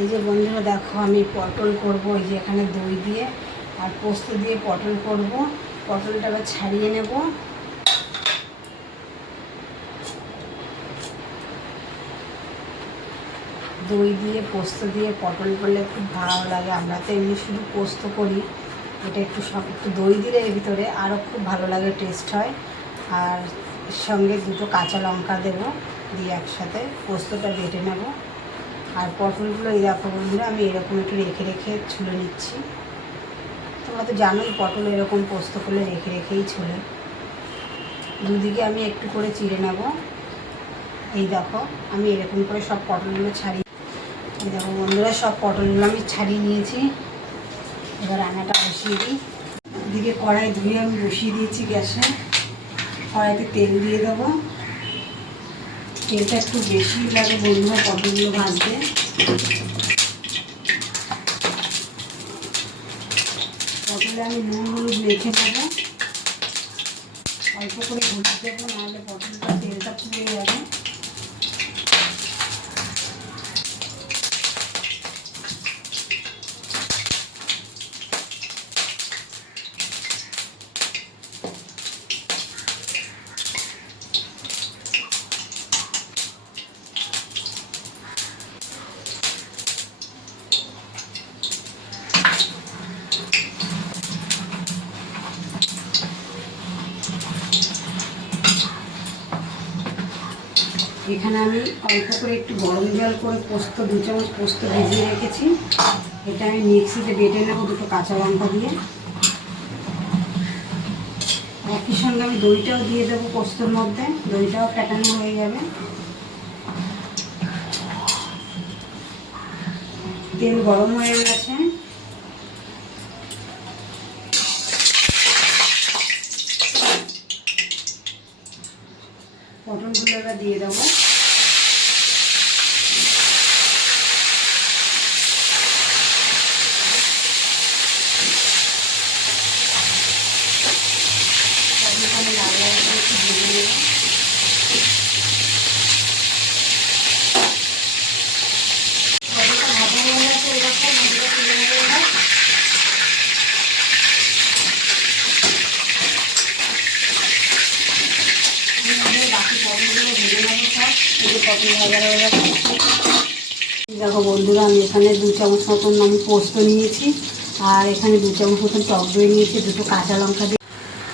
এই যে বন্ধুরা দেখো, আমি পটল করব, এই যে এখানে দই দিয়ে আর পোস্ত দিয়ে পটল করব। পটলটা আবার ছাড়িয়ে নেব। দই দিয়ে, পোস্ত দিয়ে পটল করলে খুব ভালো লাগে। আমরা তো এমনি শুধু পোস্ত করি। এটা একটু সব একটু দই দিলে এর ভিতরে আরও খুব ভালো লাগে, টেস্ট হয়। আর সঙ্গে দুটো কাঁচা লঙ্কা দেবো, দিয়ে একসাথে পোস্তটা বেটে নেব। আর পটলগুলো এই দেখো বন্ধুরা, আমি এরকম একটু রেখে রেখে ছুলে নিচ্ছি। তোমরা তো জানোই পটল এরকম পোস্ত করলে রেখে রেখেই ছুলে। দুদিকে আমি একটু করে চিড়ে নেব। এই দেখো, আমি এরকম করে সব পটলগুলো ছাড়ি এই দেখো বন্ধুরা, সব পটলগুলো আমি ছাড়িয়ে নিয়েছি। এবার রান্নাটা বসিয়ে দিই। এদিকে কড়াই ধুয়ে আমি বসিয়ে দিয়েছি গ্যাসে। কড়াইতে তেল দিয়ে দেবো। তেলটা একটু বেশি লাগে বন্ধুরা পটলগুলো ভাজতে পটলে আমি নুনগুলো হলুদ মেখে নেব। অল্প করে হলুদ দেবো নাহলে পটলটা তেলটা পুড়ে যাবে এখানে আমি অল্প করে একটু গরম জল করে পোস্ত, দু চামচ পোস্ত ভিজিয়ে রেখেছি। এটা আমি মিক্সিতে বেটে নেব দুটো কাঁচা লঙ্কা দিয়ে। একই সঙ্গে আমি দইটাও দিয়ে দেবো পোস্তর মধ্যে। দইটাও ফ্যাটানো হয়ে যাবে। তেল গরম হয়ে গেছে। পটলগুলো এবার দিয়ে দেবো পটলটা আমি লাল লাল করে একটু ভেজে নেব পটলটা ভাজা হয়ে গেছে এবার তো মশলা তুলে নেব এবার আমি এবার বাকি পটলগুলো ভেজে নেব সব এই যে পটল ভাজা হয়ে গেছে দেখো বন্ধুরা, আমি এখানে দু চামচ মতন আমি পোস্ত নিয়েছি, আর এখানে দু চামচ মতন টক দই নিয়েছি, দুটো কাঁচা লঙ্কা দিয়ে।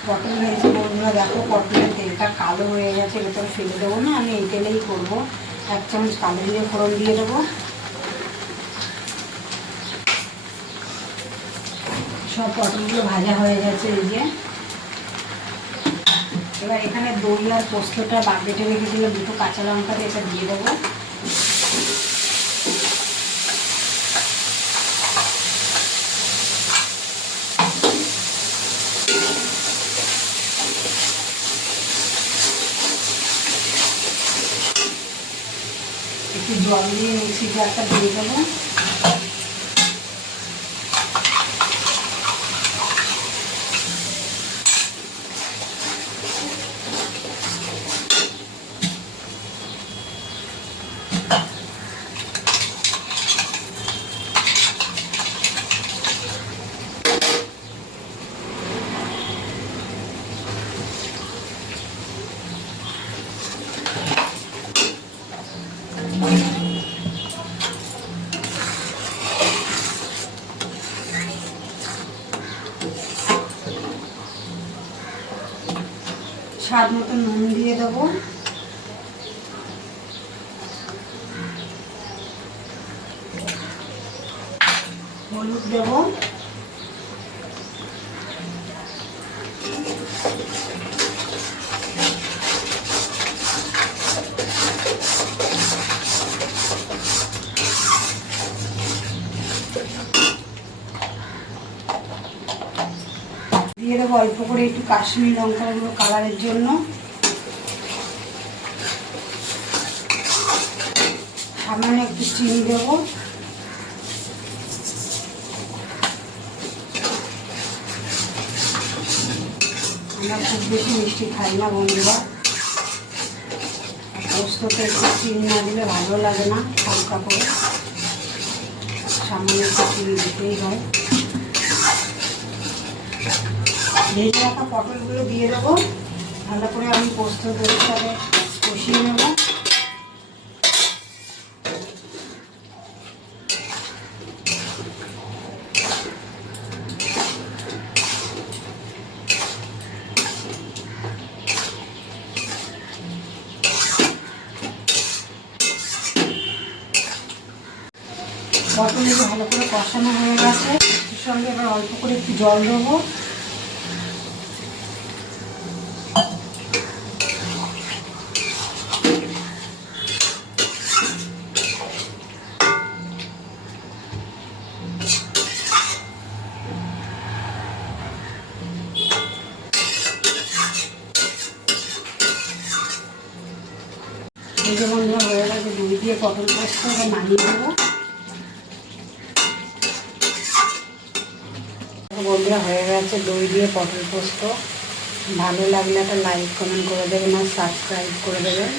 পটল নিয়েছি বন্ধুরা, দেখো পটলের তেলটা কালো হয়ে গেছে এটা তো ফেলে দেবো না, আমি এই তেলেই করব। এক চামচ কালো দিয়ে ফোড়ন দিয়ে দেবো। সব পটলগুলো ভাজা হয়ে গেছে, এই যে। এবার এখানে দই আর পোস্তটা বা বেটে রেখেছিলাম, দুটো কাঁচা লঙ্কা দিয়ে এটা দিয়ে দেবো। একটু জল দিয়ে মিক্সি একটা দিয়ে দেবো। স্বাদ মতো নুন দিয়ে দেবো। হলুদ দেবো। দিয়ে দেবো অল্প করে একটু কাশ্মীর লঙ্কা গুঁড়ো কালারের জন্য। সামান্য একটু চিনি দেবো। আমরা খুব বেশি মিষ্টি খাই না বন্ধুরা। পোস্ততে একটু চিনি না দিলে ভালো লাগে না, হালকা করে। সামান্য একটু চিনি দিতেই হয়। ভেজে রাখা পটলগুলো দিয়ে দেবো। ভালো করে আমি পোস্ত দইয়ের সাথে কষিয়ে নেব। পটলগুলো ভালো করে কষানো হয়ে গেছে। সঙ্গে এবার অল্প করে একটু জল দেবো। হয়ে গেছে দই দিয়ে পটল পোস্ত মানিয়ে দেবো। বন্ধুরা, হয়ে গেছে দই দিয়ে পটল পোস্ত ভালো লাগলে একটা লাইক কমেন্ট করে দেবেন আর সাবস্ক্রাইব করে দেবেন।